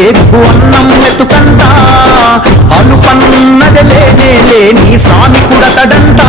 లేదు అన్నం వెతుకంట. అనుపన్నది లేనే లేని స్వామి కూడా తడంటా.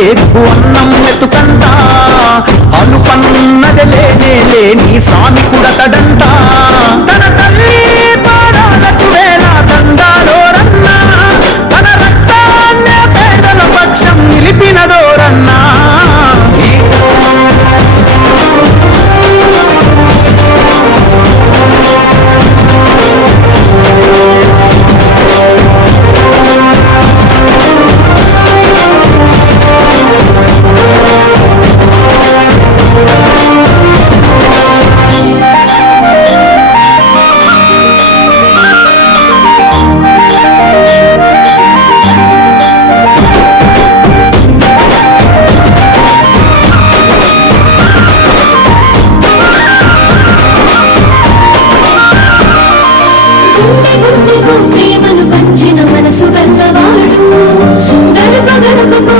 లేదు అన్నం వెతుకంట అనుపన్నది లేనే లేని సామి కూడా తడంటా గడప గడపకు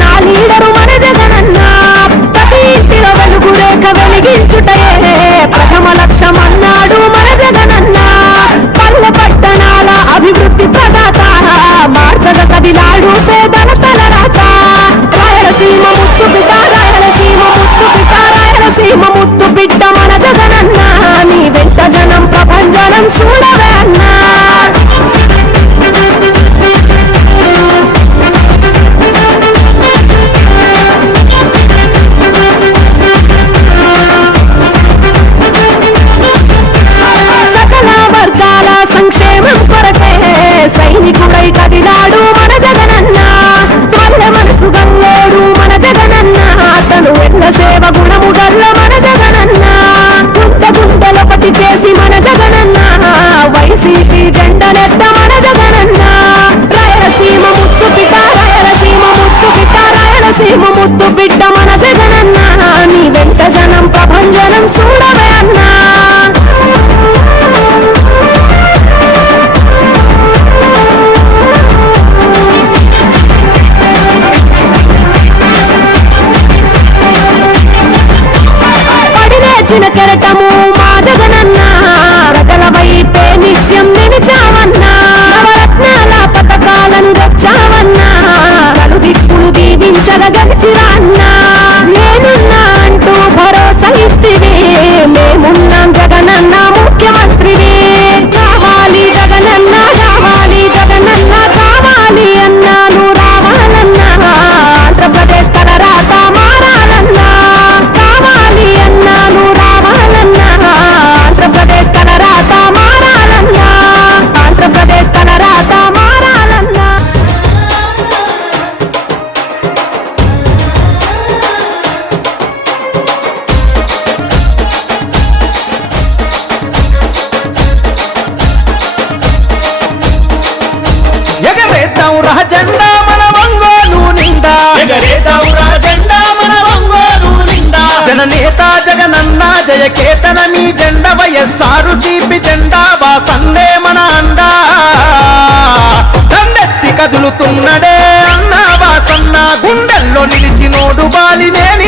நாளி సీమ ముద్దు బిడ్డ మన జగనన్నా. నీ వెంట జనం ప్రపంచనం చూడవే అన్నా. పడినేచిన కెరటం బాలినేని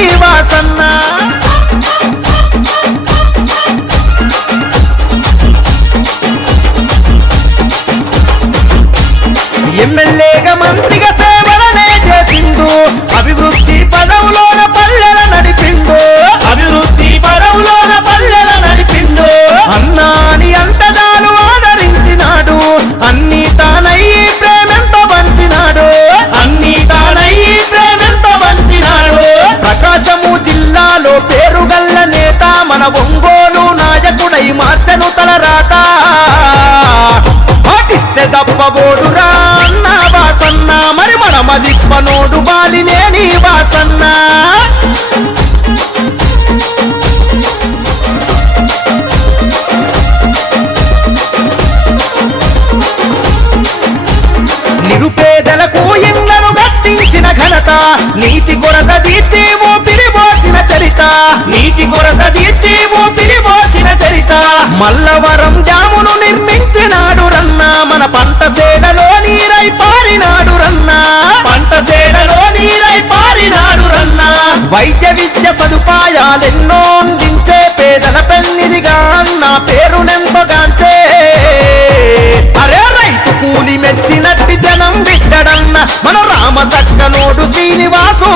నీటి కొరత తీర్చి ఊపిరి పోసిన చరిత. నీటి కొరత తీర్చి ఊపిరి పోసిన చరిత. మల్లవరం జామును నిర్మించినాడు రన్న మన పంట సేడలో నీరై పారినాడు రన్న పంట సేడలో నీరై పారినాడు రన్న వైద్య విద్య సదుపాయాలెన్నో అందించే పేదల పెన్నిదిగా అన్న పేరు మన రామ సక్కనోడు శ్రీనివాసు.